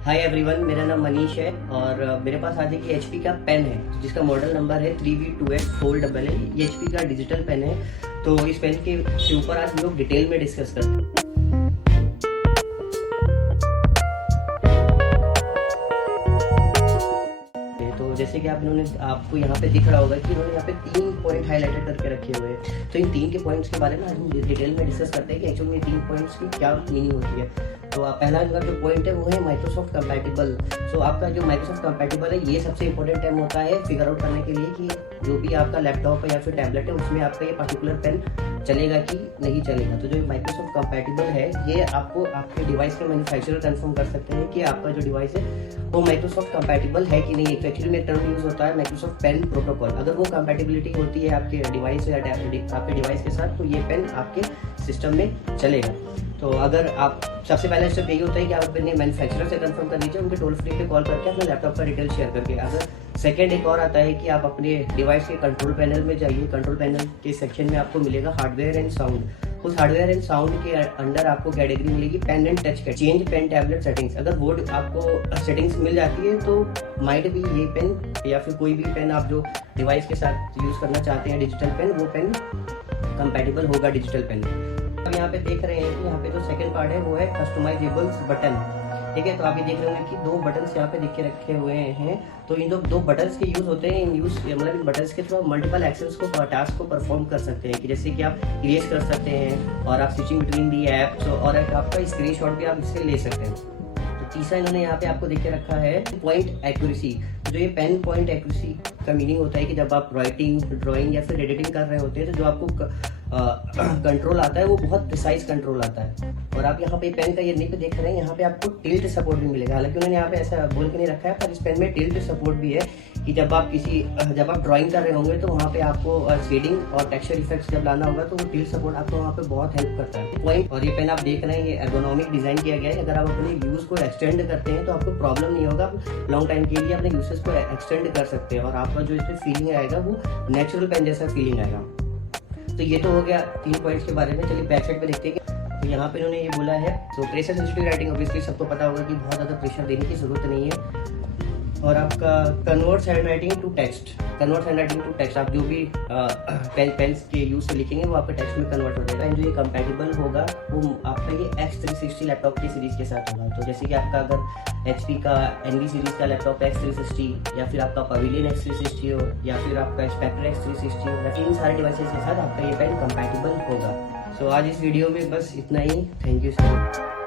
Hi everyone, मेरा नाम मनीष है और मेरे पास आज एक HP का पेन है जिसका मॉडल नंबर है 3V2X4AA। ये HP का डिजिटल पेन है। तो इस पेन के ऊपर आज हम लोग डिटेल में डिस्कस करते हैं। तो जैसे कि आपको यहाँ पे दिख रहा होगा कि इन्होंने यहाँ पे 3 पॉइंट हाईलाइटेड करके रखे हुए हैं। तो इन 3 के पॉइंट्स के बारे में आज हम डिटेल में डिस्कस करते हैं कि एक्चुअली में 3 पॉइंट्स की क्या मीनिंग होती है। तो पहला इनका जो पॉइंट है वो है माइक्रोसॉफ्ट कंपैटिबल। सो आपका जो माइक्रोसॉफ्ट कंपैटिबल है ये सबसे इंपॉर्टेंट टाइम होता है फिगर आउट करने के लिए कि जो भी आपका लैपटॉप है या फिर टैबलेट है उसमें आपका ये पर्टिकुलर पेन चलेगा कि नहीं चलेगा। तो जो माइक्रोसॉफ्ट कंपैटिबल है ये आपको आपके डिवाइस के मैन्युफैक्चरर कंफर्म कर सकते हैं कि आपका जो डिवाइस है वो माइक्रोसॉफ्ट कंपैटिबल है कि नहीं। तो एक्चुअली में टर्म यूज होता है माइक्रोसॉफ्ट पेन प्रोटोकॉल। अगर वो कंपैटिबिलिटी होती है आपके डिवाइस या आपके डिवाइस के साथ तो ये पेन आपके सिस्टम में चलेगा। तो अगर आप सबसे पहले स्टेप यही होता है कि आप अपने मैन्युफैक्चरर से कंफर्म कर लीजिए, उनके टोल फ्री पे कॉल करके अपने लैपटॉप का डिटेल शेयर करके। अगर सेकंड एक और आता है कि आप अपने डिवाइस के कंट्रोल पैनल में जाइए। कंट्रोल पैनल के सेक्शन में आपको मिलेगा हार्डवेयर एंड साउंड। उस हार्डवेयर एंड साउंड के अंडर आपको कैटेगरी मिलेगी पेन एंड टच का चेंज पेन टैबलेट सेटिंग्स। अगर वो आपको सेटिंग्स मिल जाती है तो माइट भी ये पेन या फिर कोई भी पेन आप जो डिवाइस के साथ यूज करना चाहते हैं डिजिटल पेन, वो पेन कंपैटिबल होगा डिजिटल पेन। अब यहाँ पे देख रहे हैं कि यहाँ पे जो सेकंड पार्ट है वो है कस्टमाइजेबल बटन। ठीक है, तो आप ये देख रहे होंगे कि 2 बटन्स यहाँ पे दिखे रखे हुए हैं। तो इन दो बटन्स के यूज होते हैं। मतलब इन बटन्स के थ्रू मल्टीपल एक्शंस को टास्क को परफॉर्म कर सकते हैं कि जैसे कि आप इरेज कर सकते हैं और आप स्विचिंग बिटवीन दी एप्स और आपका स्क्रीनशॉट भी आप इससे ले सकते हैं। तो तीसरा इन्होंने यहाँ पे आपको देख के रखा है पॉइंट एक्यूरेसी। जो ये पेन पॉइंट एक्यूरेसी का मीनिंग होता है कि जब आप राइटिंग, ड्राइंग या फिर एडिटिंग कर रहे होते हैं तो जो आपको कंट्रोल आता है वो बहुत प्रिसाइज कंट्रोल आता है। और आप यहाँ पे पेन का ये निप देख रहे हैं, यहाँ पे आपको टिल्ट सपोर्ट भी मिलेगा। हालांकि उन्होंने यहाँ पे ऐसा बोल के नहीं रखा है, पर इस पेन में टिल्ट सपोर्ट भी है कि जब आप ड्राइंग कर रहे होंगे तो वहाँ पे आपको शेडिंग और टेक्सचर इफेक्ट्स जब लाना होगा तो वो टिल्ट सपोर्ट आपको वहाँ पे बहुत हेल्प करता है। पॉइंट और ये पेन आप देख रहे हैं ये एर्गोनॉमिक डिजाइन किया गया है। अगर आप अपने यूज को एक्सटेंड करते हैं तो आपको प्रॉब्लम नहीं होगा। आप लॉन्ग टाइम के लिए अपने यूसेज को एक्सटेंड कर सकते हैं और आपका जो इसमें फीलिंग आएगा वो नेचुरल पेन जैसा फीलिंग आएगा। तो ये तो हो गया 3 पॉइंट्स के बारे में। चलिए बैक साइड पे देखते हैं। तो यहाँ पे इन्होंने ये बोला है तो प्रेशर सेंसिटिव राइटिंग ऑब्वियसली सबको पता होगा कि बहुत ज़्यादा प्रेशर देने की जरूरत नहीं है। और आपका converts handwriting to text. Converts handwriting to text, आप जो भी पेन्स के यूज से लिखेंगे वो आपके टेक्स्ट में कन्वर्ट हो जाएगा। जो ये कंपैटिबल होगा वो आपका ये X360 लैपटॉप की सीरीज के साथ होगा। तो जैसे कि आपका अगर HP का NV सीरीज का लैपटॉप X360 या फिर आपका पवेलियन X360 हो या फिर आपका स्पेक्टर X360 हो या फिर इन सारे डिवाइसेस के साथ आपका ये पेन कंपैटिबल होगा। सो आज इस वीडियो में बस इतना ही। Thank you so much.